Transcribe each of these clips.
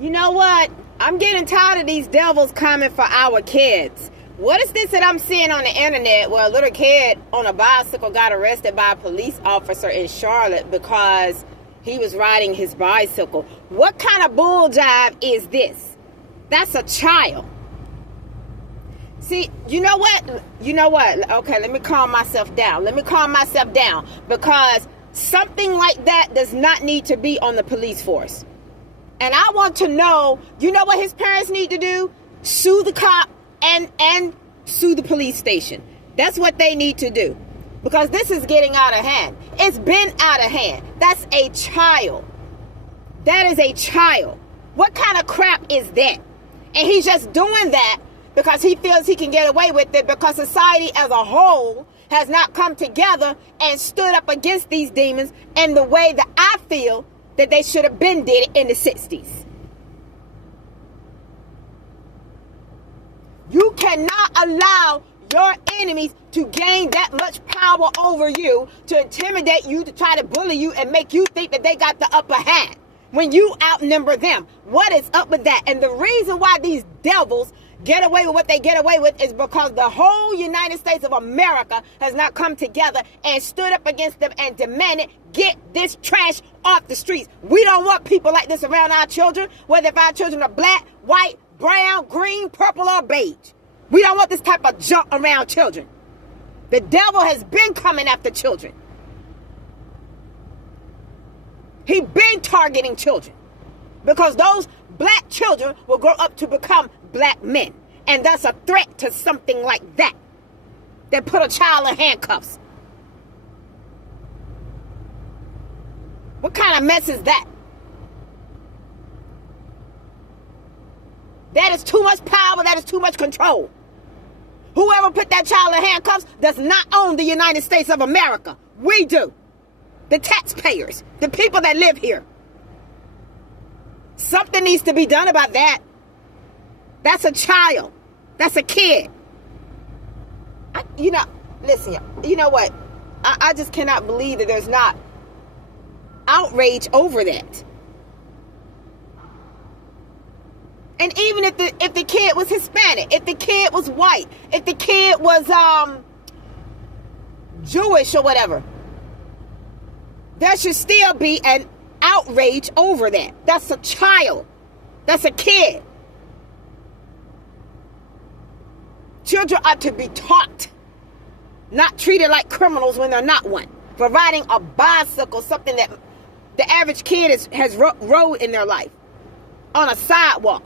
You know what? I'm getting tired of these devils coming for our kids. What is this that I'm seeing on the internet where a little kid on a bicycle got arrested by a police officer in Charlotte because he was riding his bicycle? What kind of bull jive is this? That's a child. See, you know what? Okay, let me calm myself down. Because something like that does not need to be on the police force. And I want to know, you know what his parents need to do? Sue the cop and sue the police station. That's what they need to do. Because this is getting out of hand. It's been out of hand. That's a child. That is a child. What kind of crap is that? And he's just doing that because he feels he can get away with it because society as a whole has not come together and stood up against these demons in the way that I feel that they should have been did it in the 60s. You cannot allow your enemies to gain that much power over you, to intimidate you, to try to bully you and make you think that they got the upper hand when you outnumber them. What is up with that? And the reason why these devils get away with what they get away with is because the whole United States of America has not come together and stood up against them and demanded, get this trash off the streets. We don't want people like this around our children, whether if our children are black, white, brown, green, purple, or beige. We don't want this type of junk around children. The devil has been coming after children. He's been targeting children because those black children will grow up to become black men. And that's a threat to something like that. They put a child in handcuffs. What kind of mess is that? That is too much power. That is too much control. Whoever put that child in handcuffs does not own the United States of America. We do. The taxpayers. The people that live here. Something needs to be done about that. That's a child. That's a kid. Listen, you know what? I just cannot believe that there's not outrage over that. And even if the kid was Hispanic, if the kid was white, if the kid was Jewish or whatever, there should still be an outrage over that. That's a child. That's a kid. Children are to be taught, not treated like criminals when they're not one. For riding a bicycle, something that the average kid has rode in their life, on a sidewalk.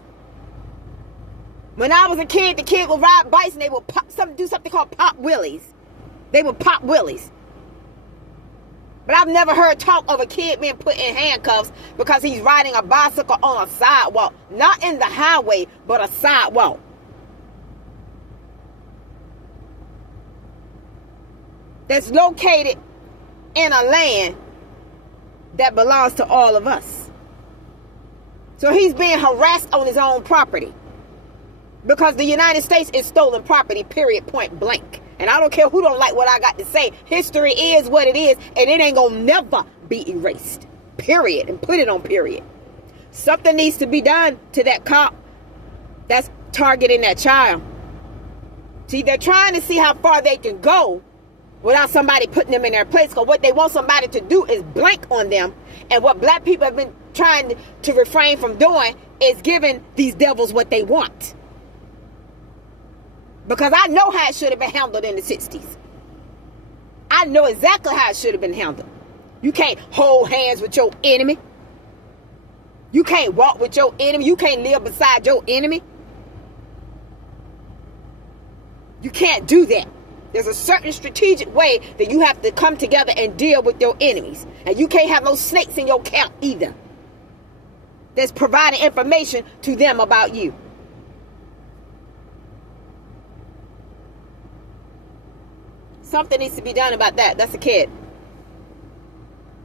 When I was a kid, the kid would ride bikes and they would do something called pop willies. They would pop willies. But I've never heard talk of a kid being put in handcuffs because he's riding a bicycle on a sidewalk. Not in the highway, but a sidewalk. That's located in a land that belongs to all of us. So he's being harassed on his own property. Because the United States is stolen property, period, point blank. And I don't care who don't like what I got to say. History is what it is, and it ain't gonna never be erased. Period. And put it on period. Something needs to be done to that cop that's targeting that child. See, they're trying to see how far they can go without somebody putting them in their place. Because what they want somebody to do is blank on them. And what black people have been trying to refrain from doing is giving these devils what they want. Because I know how it should have been handled in the 60s. I know exactly how it should have been handled. You can't hold hands with your enemy. You can't walk with your enemy. You can't live beside your enemy. You can't do that. There's a certain strategic way that you have to come together and deal with your enemies. And you can't have no snakes in your camp either. That's providing information to them about you. Something needs to be done about that. That's a kid.